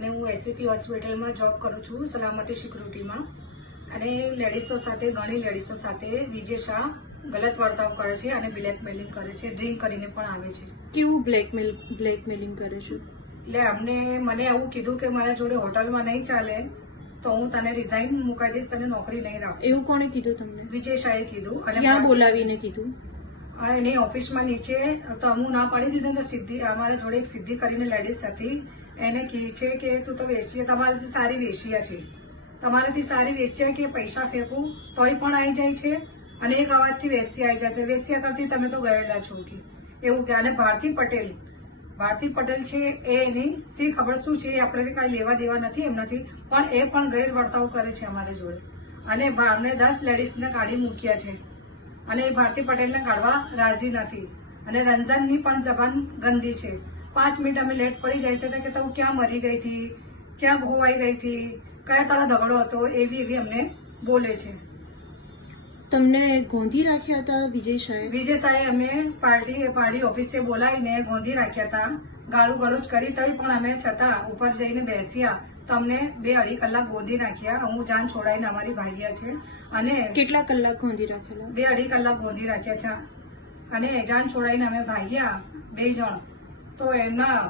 અને હું એસીપી હોસ્પિટલમાં જોબ કરું છું સલામતી સિક્યુરિટીમાં અને લેડીસો સાથે ઘણી લેડીસો સાથે વિજય શાહ ગલત વર્તાવ કરે છે અને બ્લેકમેલિંગ કરે છે ડ્રિંક કરીને પણ આવે છે. કેવું બ્લેકમેલ બ્લેકમેલિંગ કરે છે? એટલે અમને મને એવું કીધું કે મારા જોડે હોટલમાં નહીં ચાલે તો હું તને રિઝાઇન મુકાઈ દઈશ તને નોકરી નહીં રાખું. એવું કોણે કીધું તમને? વિજય શાહે કીધું ક્યાં બોલાવીને કીધું? એની ઓફિસમાં નીચે તો હું ના પાડી દીધું તો સિદ્ધિ અમારા જોડે એક સિદ્ધિ કરીને લેડીઝ હતી એને કહે છે કે તું તો વેચીએ તમારાથી સારી વેચિયા છે. તમારાથી સારી વેચ્યા કે પૈસા ફેંકું, તોય પણ આવી જાય છે. અને એક અવાજથી વેચી આવી જાય છે. વેચ્યા કરતી તમે તો ગયેલા છો કે. એવું કે, અને ભારતી પટેલ ભારતી પટેલ છે એ એની, શી ખબર શું છે આપણે કાંઈ લેવા દેવા નથી એમનાથી પણ એ પણ ગેરવર્તાવ કરે છે અમારી જોડે. અને અમને દસ લેડીઝને કાઢી મૂક્યા છે. અને એ ભારતી પટેલને કાઢવા રાજી નથી. અને રંજનની પણ જબાન ગંદી છે. પાંચ મિનિટ અમે લેટ પડી જાય છે કે તું ક્યાં મરી ગઈ હતી? ક્યાં ઘોવાઈ ગઈ હતી? કયા તારો ઝઘડો હતો? એવી એવી અમને બોલે છે. તમને ગોંધી રાખ્યા હતા વિજય શાહે? વિજય શાહે અમે પાર્ટી પાર્ટી ઓફિસે બોલાવીને ગોંધી રાખ્યા હતા. ગાળું ગળું કરી તોય પણ અમે છતાં ઉપર જઈને બેસ્યા. તો અમને બે અઢી કલાક ગોંધી નાખ્યા હું જાન છોડાઈને અમારી ભાગ્યા છે. અને કેટલા કલાક ગોંધી રાખેલા? બે અઢી કલાક ગોંધી રાખ્યા છે. અને જાન છોડાઈને અમે ભાગ્યા બે જણ. તો એમના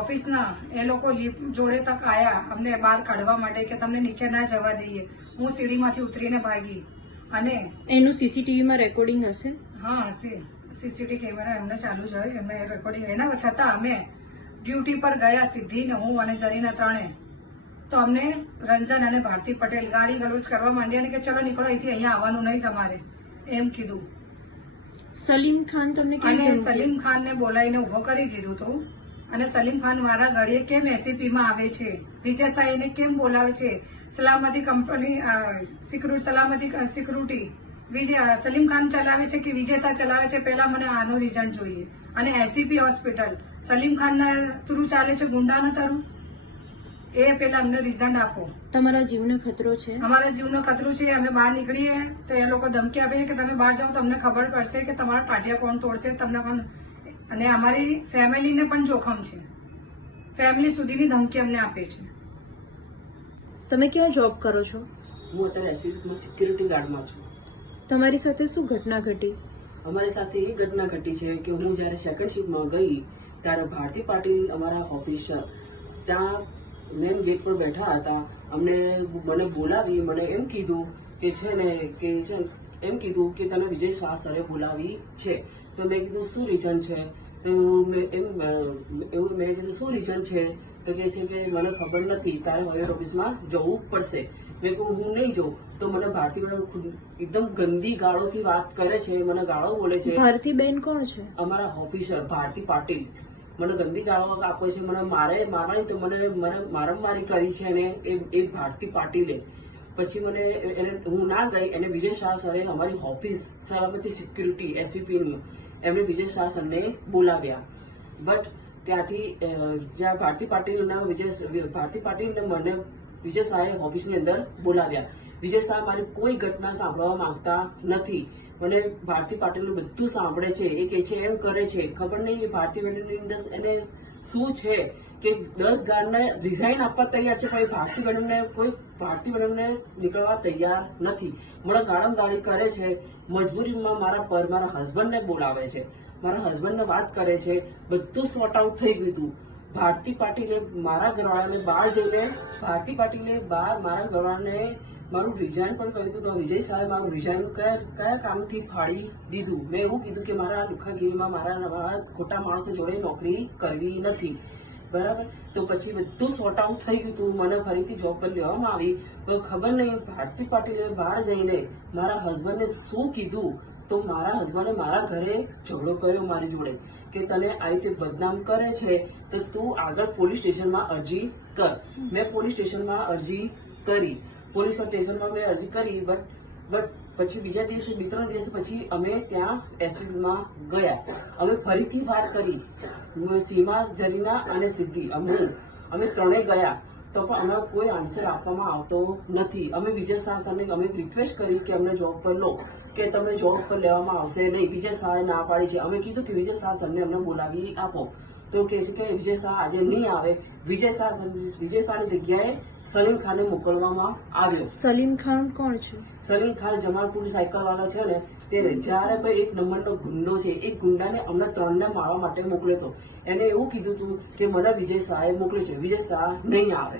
ઓફિસના એ લોકો લિફ્ટ જોડે તક આવ્યા અમને બહાર કાઢવા માટે કે તમને નીચે ના જવા દઈએ. હું સીડીમાંથી ઉતરીને ભાગી. અને એનું સીસીટીવીમાં રેકોર્ડિંગ હશે? હા હશે. સીસીટીવી કેમેરા એમને ચાલુ જ હોય એમને રેકોર્ડિંગ. એના છતાં અમે ડ્યુટી પર ગયા સિદ્ધિને હું અને જરીના ત્રણે. તો અમને રંજન અને ભારતી પટેલ ગાડી ગલોચ કરવા માંડ્યા અને કે ચલો નીકળો અહીંથી અહીંયા આવવાનું નહીં તમારે. એમ કીધું. સલીમ ખાન તમને અને? સલીમ ખાનને બોલાવીને ઊભો કરી દીધું હતું અને સલીમ ખાન વાળા ઘડીએ કેમ એસીપીમાં આવે છે? વિજય સાહીને કેમ બોલાવે છે? સલામતી કંપની સલામતી સિક્યુરિટી વિજય સલીમ ખાન ચલાવે છે કે વિજય શાહ ચલાવે છે? પહેલા મને આનું રિઝલ્ટ જોઈએ. અને એસીપી હોસ્પિટલ સલીમ ખાનના થ્રુ ચાલે છે ગુંડાના થ્રુ એ પેલા અમને રિઝલ્ટ આપો. તમારા જીવને ખતરો છે? અમારા જીવનો ખતરો છે અમે બહાર નીકળીએ તો એ લોકો ધમકી આપે કે તમે બહાર જાઓ તો અમને ખબર પડશે કે તમારા પાટિયા કોણ તોડશે તમને પણ અને અમારી ફેમિલીને પણ જોખમ છે. ફેમિલી સુધીની ધમકી અમને આપે છે. તમે ક્યાં જોબ કરો છો? હું અત્યારે એસયુમાં સિક્યુરિટી ગાર્ડમાં છું. તમારી સાથે શું ઘટના ઘટી? અમારી સાથે એ ઘટના ઘટી છે કે હું જ્યારે સેકન્ડ શિફ્ટમાં ગઈ ત્યારે ભારતી પાટીલ અમારા ઓફિસર ત્યાં મેમ ગેટ પર બેઠા હતા. અમને મને બોલાવી મને એમ કીધું કે છે ને કે છે એમ કીધું કે તને વિજય શાહ સરે બોલાવી છે. તો મેં કીધું શું રીઝન છે? તો મેં એમ એવું મેં કીધું શું રીઝન છે? તો કે છે કે મને ખબર નથી તારે હવે ઓફિસમાં જવું પડશે. મેં કહું હું નહીં જાઉં. તો મને ભારતી બેન એકદમ ગંદી ગાળોથી વાત કરે છે મને ગાળો બોલે છે. ભારતી બેન કોણ છે? અમારા ઓફિસર ભારતી પાટીલ. મને ગંદી ગાળો આપે છે, મને મારે મારવાની તો મને મને મારમારી કરી છે અને એ એ ભારતી પાટીલે પછી મને એને, હું ના ગઈ, એને વિજય શાહ સરે અમારી ઓફિસ સલામતી સિક્યુરિટી એસવીપીની એમણે વિજય શાહ સરને બોલાવ્યા. બટ ત્યાંથી જ્યાં ભારતી પાટીલના વિજય, ભારતી પાટીલને મને વિજય શાહે ઓફિસની અંદર બોલાવ્યા. વિજય શાહ મારી કોઈ ઘટના સાંભળવા માંગતા નથી. મને ભારતી પાટીલનું બધું સાંભળે છે, એ કે છે, એમ કરે છે. ખબર નહીં એ ભારતી બહેનની અંદર એને શું છે કે દસ ગાર્ડને રિઝાઇન આપવા તૈયાર છે, પણ એ ભારતી બહેનને કોઈ ભારતી બહેનને નીકળવા તૈયાર નથી. મને ગાળમદાળી કરે છે, મજબૂરીમાં મારા પર મારા હસબન્ડને બોલાવે છે. મારા હસબન્ડને વાત કરે છે. બધું સોર્ટ આઉટ થઈ ગયું હતું ભારતી પાટીલે મારા ઘરવાળાને બહાર જઈને, ભારતી પાટીલે બહાર મારા ઘરવાળાને મારું રિઝાઇન પણ કહ્યું હતું. તો વિજય સાહેબ મારું રિઝાઇન કયા કયા કામથી ફાડી દીધું? મેં એવું કીધું કે મારા લુખાગીરીમાં મારા મારા ખોટા માણસો જોડે નોકરી કરવી નથી. બરાબર? તો પછી બધું સોર્ટ આઉટ થઈ ગયું હતું. મને ફરીથી જોબ પર લેવામાં આવી. તો ખબર નહીં, ભારતી પાટીલે બહાર જઈને મારા હસબન્ડને શું કીધું? તો મારા હસબન્ડે મારા ઘરે ઝઘડો કર્યો મારી જોડે કે તને આ રીતે બદનામ કરે છે, તો તું આગળ પોલીસ સ્ટેશનમાં અરજી કર. મેં પોલીસ સ્ટેશનમાં અરજી કરી. પોલીસ સ્ટેશનમાં મેં અરજી કરી બટ બટ પછી બીજા દિવસે, બે, ત્રણ દિવસ પછી અમે ત્યાં એસિડમાં ગયા. અમે ફરીથી વાત કરી. સીમા, જરીના અને સિદ્ધિ અમે અમે ત્રણે ગયા. તો પણ અમે કોઈ આન્સર આપવામાં આવતો નથી. અમે વિજય શાહ સરને અમે રિક્વેસ્ટ કરી કે અમને જોબ પર લો, કે તમને જોબ પર લેવામાં આવશે નહીં. વિજય શાહે ના પાડી છે. અમે કીધું કે વિજય શાહ સરને અમને બોલાવી આપો. તો કહે છે કે વિજય શાહ આજે નહીં આવે. વિજય શાહ વિજય શાહની જગ્યાએ સલીમ ખાનને મોકલવામાં આવ્યો. સલીમ ખાન કોણ છે? સલીમ ખાન જમાલપુર સાયકલ વાળો છે ને તે જ્યારે ભાઈ એક નંબરનો ગુંડો છે એ ગુંડાને અમને ત્રણને મારવા માટે મોકલ્યો હતો. એને એવું કીધું હતું કે મને વિજય શાહે મોકલ્યો છે. વિજય શાહ નહીં આવે.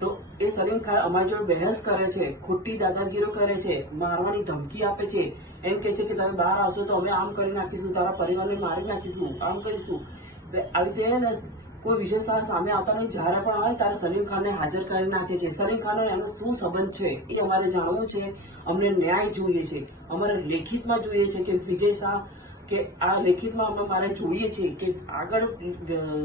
તો એ સલીમ ખાન અમારી જોડે બહેસ કરે છે ખોટી દાદાગીરો કરે છે મારવાની ધમકી આપે છે. એમ કહે છે કે તમે બહાર આવશો તો અમે આમ કરી નાખીશું તારા પરિવારને મારી નાખીશું આમ કરીશું. આવી રીતે કોઈ વિશેષ સામે આવતા નહીં. જ્યારે પણ આવે ત્યારે સલીમ ખાનને હાજર કરી નાખે છે. સલીમ ખાનને એનો શું સંબંધ છે એ અમારે જાણવું છે. અમને ન્યાય જોઈએ છે. અમારે લેખિતમાં જોઈએ છે કે વિજય શાહ કે આ લેખિતમાં અમે મારે જોઈએ છે કે આગળ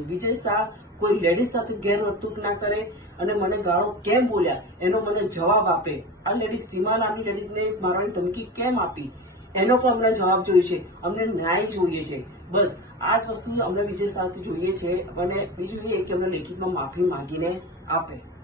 વિજય શાહ કોઈ લેડીઝ સાથે ગેરવર્તણૂક ના કરે અને મને ગાળો કેમ બોલ્યા? એનો મને જવાબ આપે. આ લેડીઝ સીમા નામની લેડીઝને મારવાની ધમકી કેમ આપી? એનો પણ અમને જવાબ જોઈએ છે. અમને ન્યાય જોઈએ છે. બસ, આ જ વસ્તુ અમને વિજય સાથે જોઈએ છે. અને બીજું એ કે અમને લેખિતમાં માફી માંગીને આપે.